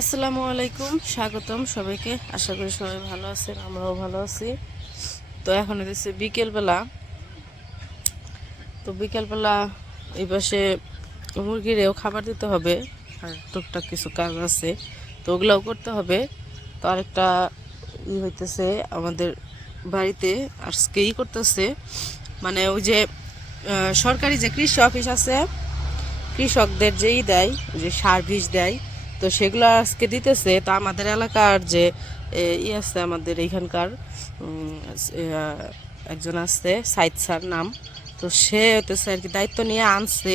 আসসালামু আলাইকুম, স্বাগতম সবাইকে। আশা করি সবাই ভালো আছেন, আমরাও ভালো আছি। তো এখন হচ্ছে বিকেলবেলা। তো বিকেলবেলা এই পাশে মুরগিরেও খাবার দিতে হবে, আর টুকটাক কিছু কাজ আছে, তো ওগুলাও করতে হবে। তো আরেকটা ই হইতেছে, আমাদের বাড়িতে আজকেই করতেছে। মানে ওই যে সরকারি যে কৃষি অফিস আছে, কৃষকদের যেই দেয় যে সার দেয় তো সেগুলো আজকে দিতেছে। তা আমাদের এলাকার যে ই আছে আমাদের এইখানকার একজন আছে, সাইদ স্যার নাম। তো সে হতেছে আর কি দায়িত্ব নিয়ে আনছে।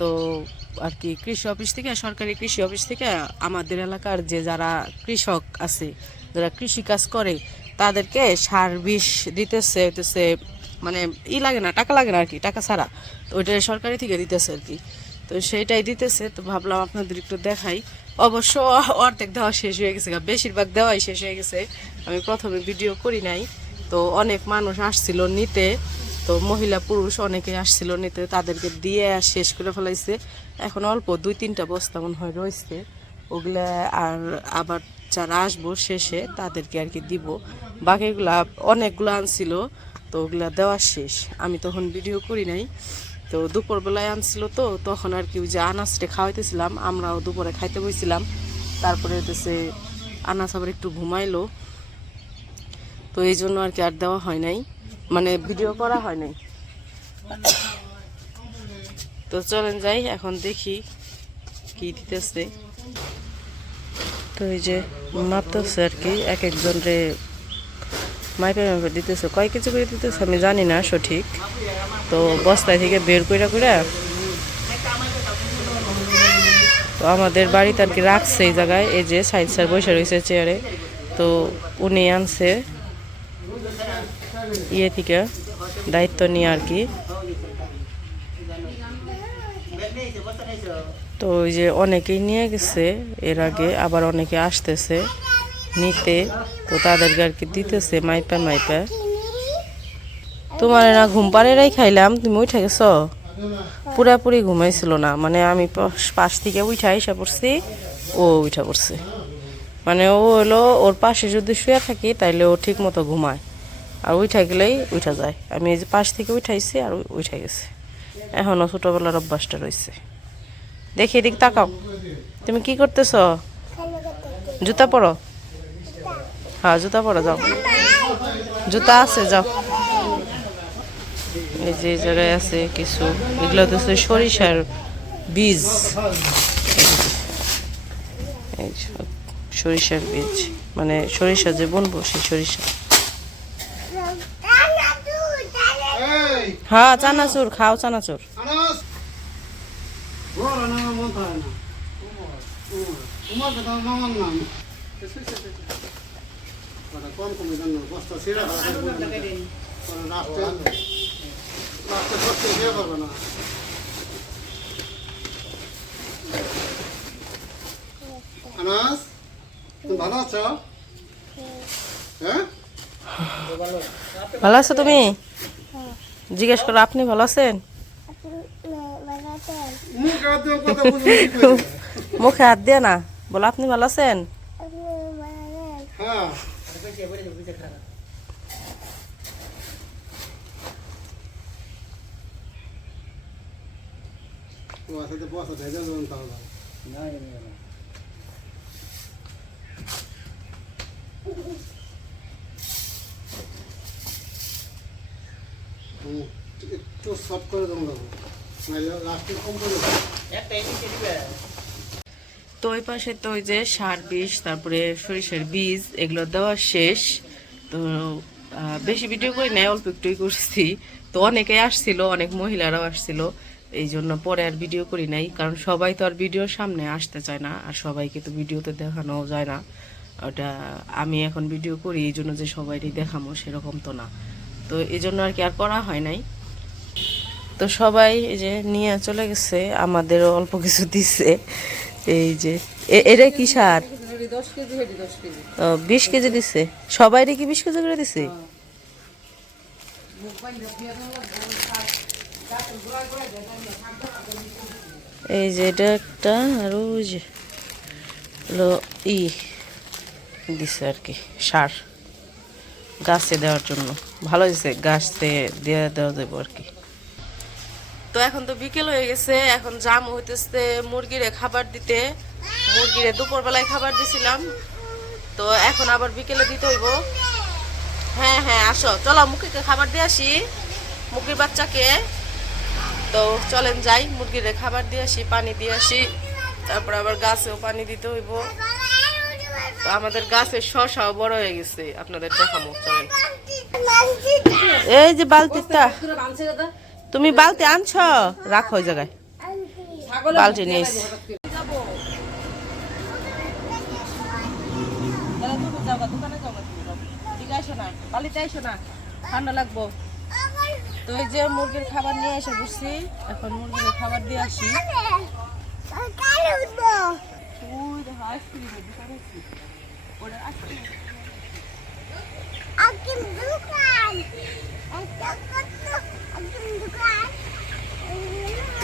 তো আর কি কৃষি অফিস থেকে, সরকারি কৃষি অফিস থেকে আমাদের এলাকার যে যারা কৃষক আছে, যারা কৃষি কাজ করে, তাদেরকে সার বিষ দিতেছে, হইতেছে মানে ই লাগে না, টাকা লাগে না আর কি, টাকা ছাড়া। তো ওইটা সরকারি থেকে দিতেছে আর কি। তো সেইটাই দিতেছে, তো ভাবলাম আপনাদের একটু দেখাই। অবশ্য অর্ধেক দেওয়া শেষ হয়ে গেছে বেশিরভাগ দেওয়াই শেষ হয়ে গেছে। আমি প্রথমে ভিডিও করি নাই, তো অনেক মানুষ আসছিল নিতে, তো মহিলা পুরুষ অনেকে আসছিল নিতে, তাদেরকে দিয়ে শেষ করে ফেলাইছে। এখন অল্প দুই তিনটা বস্তা মনে হয় রয়েছে। ওগুলা আর আবার যারা আসব শেষে তাদেরকে আর কি দিব। বাকিগুলা অনেকগুলো আনছিল, তো ওগুলা দেওয়া শেষ। আমি তখন ভিডিও করি নাই। তো দুপুরবেলায় আনছিল তো, তখন আর কি ওই যে আনাজটা খাওয়াইতেছিলাম, আমরাও দুপুরে খাইতে বইছিলাম। তারপরে হতেছে আনাজ আবার একটু ঘুমাইলো। তো এই জন্য আর কি আর দেওয়া হয় নাই। মানে ভিডিও করা হয় নাই। তো চলেন যাই, এখন দেখি কি দিতেছে। তো এই যে মাপতেছে আর কি, এক একজন রে মাইপে মাইপে দিতেছে, কয় কিছু করে দিতেছে আমি জানি না সঠিক। তো বস্তায় থেকে বের করে করে তো আমাদের বাড়িতে আর কি রাখছে এই জায়গায়, এই যে সাইড স্যার বসে রয়েছে চেয়ারে তো উনি আনছে ইয়ে থেকে দায়িত্ব নিয়ে আর কি। তো ওই যে অনেকেই নিয়ে গেছে, এর আগে আবার অনেকে আসতেছে। নিতে, তো তাদেরকে আর কি দিতেছে মাইপা মাইপা। তোমার না ঘুম পাড়েরাই খাইলাম, তুমি উঠে পুরাপুরি ঘুমাইছিল না মানে আমি পাশ- থেকে উঠা এসে পড়ছি, ও উঠা পড়ছে। মানে ও হলো, ওর পাশে যদি শুয়ে থাকি, তাইলে ও ঠিক মতো ঘুমায়। আর উঠা গেলেই উঠা যায়। আমি এই যে পাশ থেকে উঠাইছি আর উঠা গেছে। এখনও ছোটোবেলার অভ্যাসটা রয়েছে। দেখি এদিক তাকাও। তুমি কি করতেছ? জুতা পরো? হ্যাঁ জুতা পরো, যাও। জুতা আছে, যাও। এই যে জায়গায় আছে কিছু। এগুলো হচ্ছে সরিষার বীজ। সরিষার বীজ। মানে সরিষা যে বুনবো, সেই সরিষা। হ্যাঁ চানাচুর, খাও চানাচুর। কথা কম কমে জান বস্তা ছিঁড়া রাস্তায় রাস্তায় কষ্ট দিয়ে পারবে না। আনাস তুমি ভালো আছো? হ্যাঁ? ভালো আছো তুমি? জিজ্ঞেস করো আপনি ভালো আছেন? মুখে হাত দিয়ে না বলো আপনি ভালো আছেন? হ্যাঁ। তোমার সাথে বসা ভেজা দেবেন তাহলে একটু সফট করে দেবো লাস্টে কম করে দেবো। তো ওই পাশে তো ওই যে সার বিষ, তারপরে সরিষার বীজ, এগুলো দেওয়া শেষ। তো বেশি ভিডিও করি নাই, অল্প একটুই করছি। তো অনেকে আসছিল, অনেক মহিলারাও আসছিল, এই জন্য পরে আর ভিডিও করি নাই, কারণ সবাই তো আর ভিডিওর সামনে আসতে চায় না, আর সবাইকে তো ভিডিওতে দেখানো যায় না। ওটা, আমি এখন ভিডিও করি, এই জন্য যে সবাইকে দেখামো, সেরকম তো না। তো এই জন্য আর কি আর করা হয় নাই। তো সবাই এই যে নিয়ে চলে গেছে, আমাদেরও অল্প কিছু দিছে। এই যে এটা কি সার? বিশ কেজি দিছে। সবাই কি বিশ কেজি করে দিছে? এই যে এটা একটা, আর ওই যে ই দিছে আর কি, সার। গাছে দেওয়ার জন্য। ভালো হয়েছে গাছে দিয়ে, দেওয়া যাব আর কি। তো এখন তো বিকেল হয়ে গেছে এখন জাম হইতেছে মুরগিরে খাবার দিতে। মুরগিরে দুপুরবেলায় খাবার দিছিলাম তো এখন আবার বিকেলে দিতে হইব। হ্যাঁ হ্যাঁ আসো। চলো মুরগিকে খাবার দিয়ে আসি মুরগির বাচ্চাকে। তো চলেন যাই মুরগিরে খাবার দিয়ে আসি পানি দিয়ে আসি। তারপর আবার গাছেও পানি দিতে হইব। তো আমাদের গাছের শশাও বড় হয়ে গেছে আপনাদের দেখামো চলেন। এই যে বালতিটা। তুমি বালতি আনছ রাখো ওই জায়গায়। বালতি নিয়ে ঠান্ডা লাগবো। তো এই যে মুরগির খাবার নিয়ে এসে বসছি এখন মুরগির খাবার দিয়ে আসি। ওই ice cream I'm doing the glass.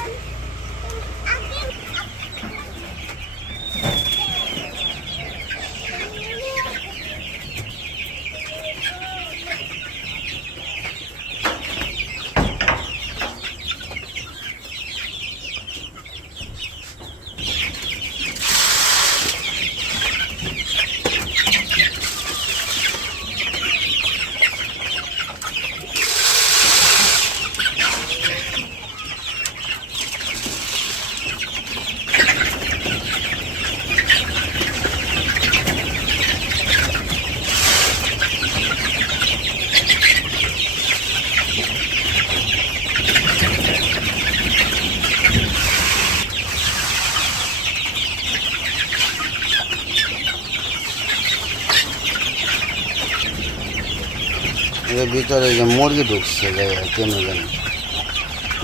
এর ভিতরে যে মুরগি ঢুকছে জায়গায় কেমন জানি।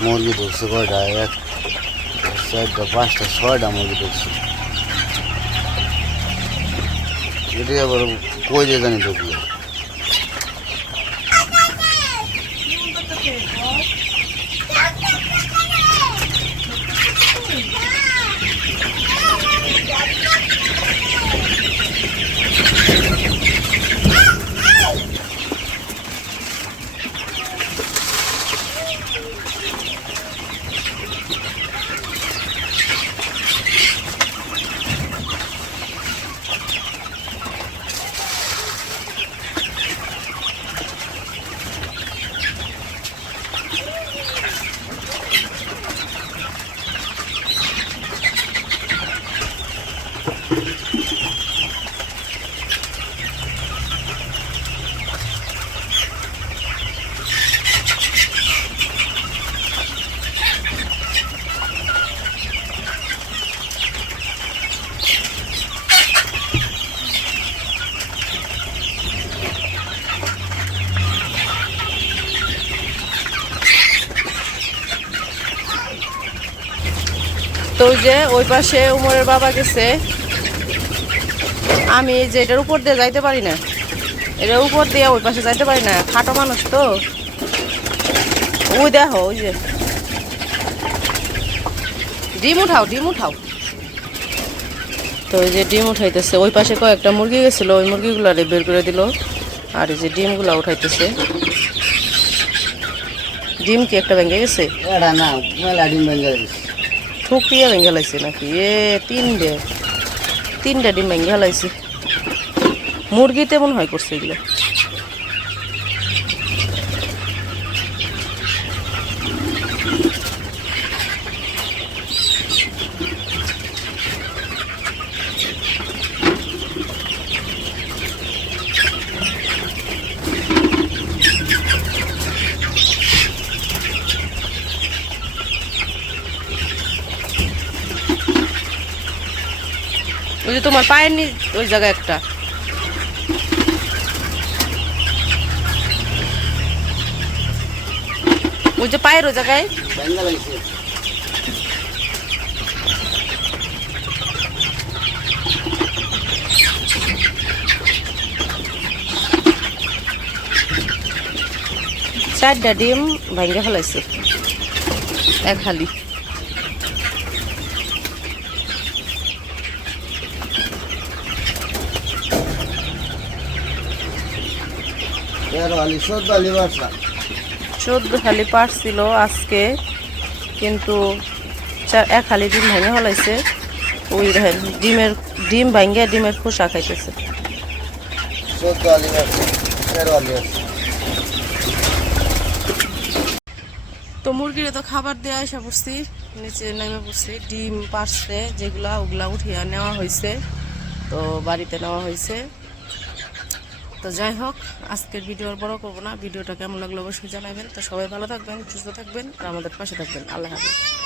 মুরগি ঢুকছে কয়টা? এক, চারটা, পাঁচটা, ছয়টা মুরগি ঢুকছে। এটি আবার কই যে জানি ঢুকলো। তো ওই যে ওই পাশে উমরের বাবা গেছে। আমি যে এটার উপর দিয়ে যাইতে পারি না। এটার উপর দিয়ে ওই পাশে যাইতে পারি না। খাটো মানুষ তো। ওই দেখো, ওই যে। ডিম উঠাও ডিম উঠাও। তো ওই যে ডিম উঠাইতেছে। ওই পাশে কয়েকটা মুরগি গেছিল, ওই মুরগিগুলো বের করে দিল। আর এই যে ডিমগুলো উঠাইতেছে। ডিম কি একটা ভেঙে গেছে? না, মেলা ডিম ভেঙে গেছে। ঠুকিয়ে ভেঙে লাইছে নাকি? এ, তিনটে, তিনটা ডিম ভেঙে লাইছে। মুরগিতে মনে হয় করছে এগুলো। ওই যে তোমার পায়ের নি ওই জায়গায় একটা। ওই যে পায়ের ওই জায়গায়। চারটা ডিম ভাঙ্গে ফেলাইছে। এক হালি। চোদ্দ চোদ্দ হালি পারছিল আজকে কিন্তু এক হালি ডিম ভেঙে হলাইছে ওই ডিমের ডিম ভাঙ্গে ডিমের খোসা খাইতেছে। তো মুরগিরে তো খাবার দেওয়া এসে পড়ছি নিচে নেমে পড়ছি ডিম পারছে যেগুলা ওগুলা উঠিয়া নেওয়া হয়েছে তো বাড়িতে নেওয়া হয়েছে তো যাই হোক, আজকের ভিডিও আর বড় করব না। ভিডিওটা কেমন লাগল অবশ্যই জানাবেন। তো সবাই ভালো থাকবেন, সুস্থ থাকবেন আর আমাদের পাশে থাকবেন। আল্লাহ হাফিজ।